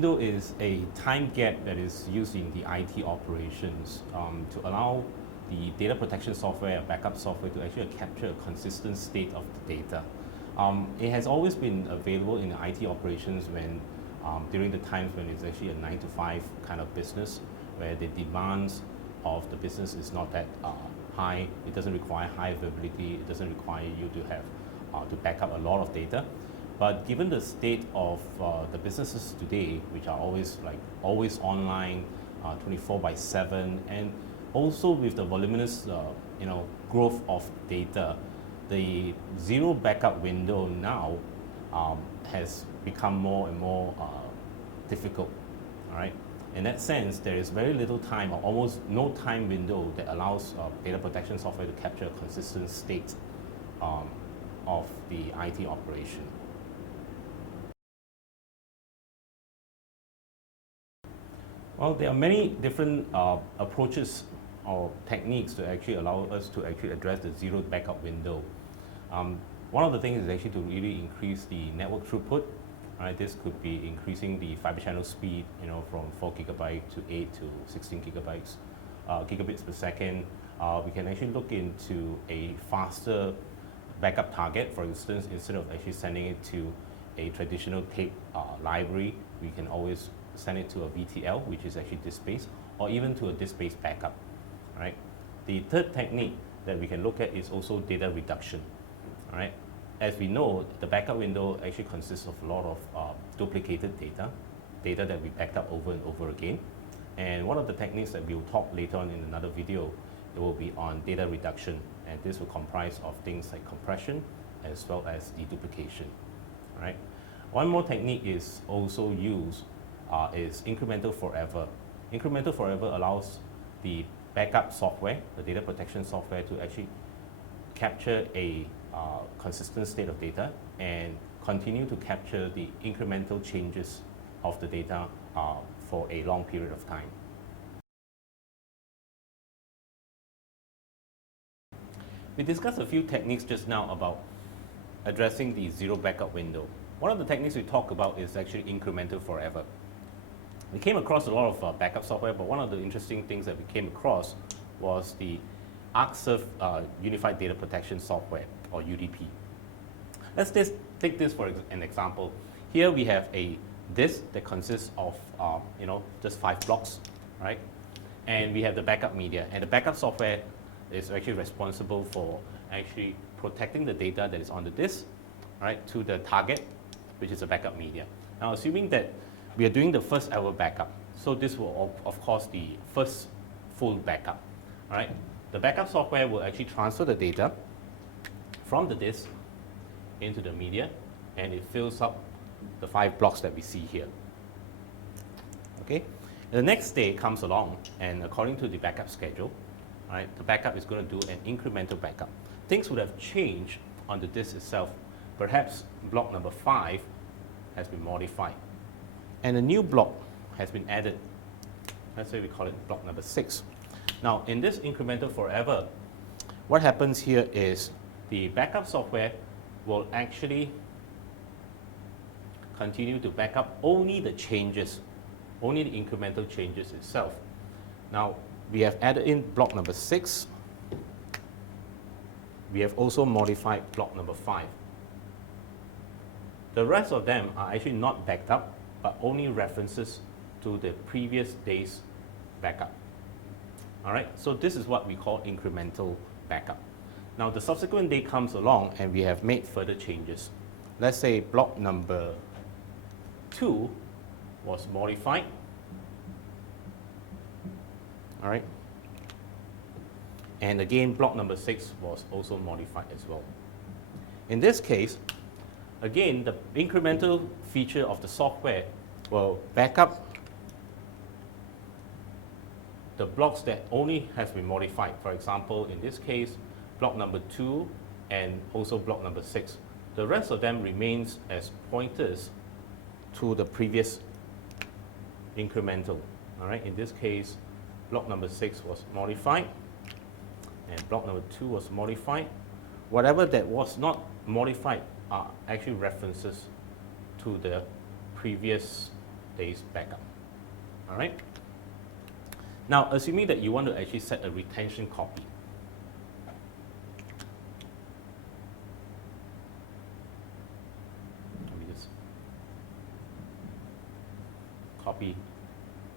window is a time gap that is used in the IT operations to allow the data protection software, backup software, to actually capture a consistent state of the data. It has always been available in the IT operations when during the times when it's actually a 9 to 5 kind of business, where the demands of the business is not that high. It doesn't require high availability. It doesn't require you to have to back up a lot of data. But given the state of the businesses today, which are always online, 24/7, and also with the voluminous growth of data, the zero backup window now has become more and more difficult. All right. In that sense, there is very little time or almost no time window that allows data protection software to capture a consistent state of the IT operation. Well, there are many different approaches or techniques to actually allow us to actually address the zero backup window. One of the things is actually to really increase the network throughput. Right, this could be increasing the fiber channel speed, from 4 GB to 8 to 16 gigabits per second. We can actually look into a faster backup target. For instance, instead of actually sending it to a traditional tape library, we can always send it to a VTL, which is actually disk-based, or even to a disk-based backup. Right. The third technique that we can look at is also data reduction. All right. As we know, the backup window actually consists of a lot of duplicated data that we backed up over and over again. And one of the techniques that we'll talk later on in another video, it will be on data reduction. And this will comprise of things like compression as well as deduplication. All right. One more technique is also used is incremental forever. Incremental forever allows the backup software, the data protection software, to actually capture a consistent state of data and continue to capture the incremental changes of the data for a long period of time. We discussed a few techniques just now about addressing the zero backup window. One of the techniques we talk about is actually incremental forever. We came across a lot of backup software, but one of the interesting things that we came across was the Arcserve Unified Data Protection Software, or UDP. Let's just take this for an example. Here we have a disk that consists of just 5 blocks, right? And we have the backup media, and the backup software is actually responsible for actually protecting the data that is on the disk, right, to the target, which is the backup media. Now, assuming that we are doing the first ever backup, so this will of course the first full backup, right? The backup software will actually transfer the data from the disk into the media, and it fills up the 5 blocks that we see here. Okay. The next day comes along, and according to the backup schedule, right, the backup is going to do an incremental backup. Things would have changed on the disk itself. Perhaps block number 5 has been modified, and a new block has been added. Let's say we call it block number 6. Now, in this incremental forever, what happens here is the backup software will actually continue to back up only the changes, only the incremental changes itself. Now, we have added in block number 6. We have also modified block number 5. The rest of them are actually not backed up, but only references to the previous day's backup. All right, so this is what we call incremental backup. Now, the subsequent day comes along, and we have made further changes. Let's say block number 2 was modified. All right. And again, block number 6 was also modified as well. In this case, again, the incremental feature of the software will back up the blocks that only has been modified. For example, in this case, block number 2 and also block number 6. The rest of them remains as pointers to the previous incremental. All right. In this case, block number 6 was modified, and block number 2 was modified. Whatever that was not modified are actually references to the previous days backup. All right. Now, assuming that you want to actually set a retention copy. Let me just copy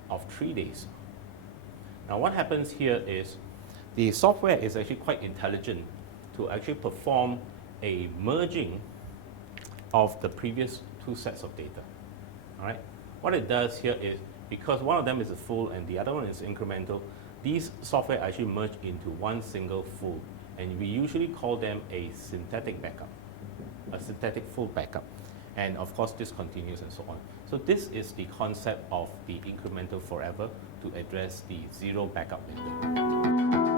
of 3 days. Now, what happens here is the software is actually quite intelligent to actually perform a merging of the previous 2 sets of data. All right. What it does here is, because one of them is a full and the other one is incremental, these software actually merge into one single full, and we usually call them a synthetic backup, a synthetic full backup. And of course, this continues and so on. So this is the concept of the incremental forever to address the zero backup window.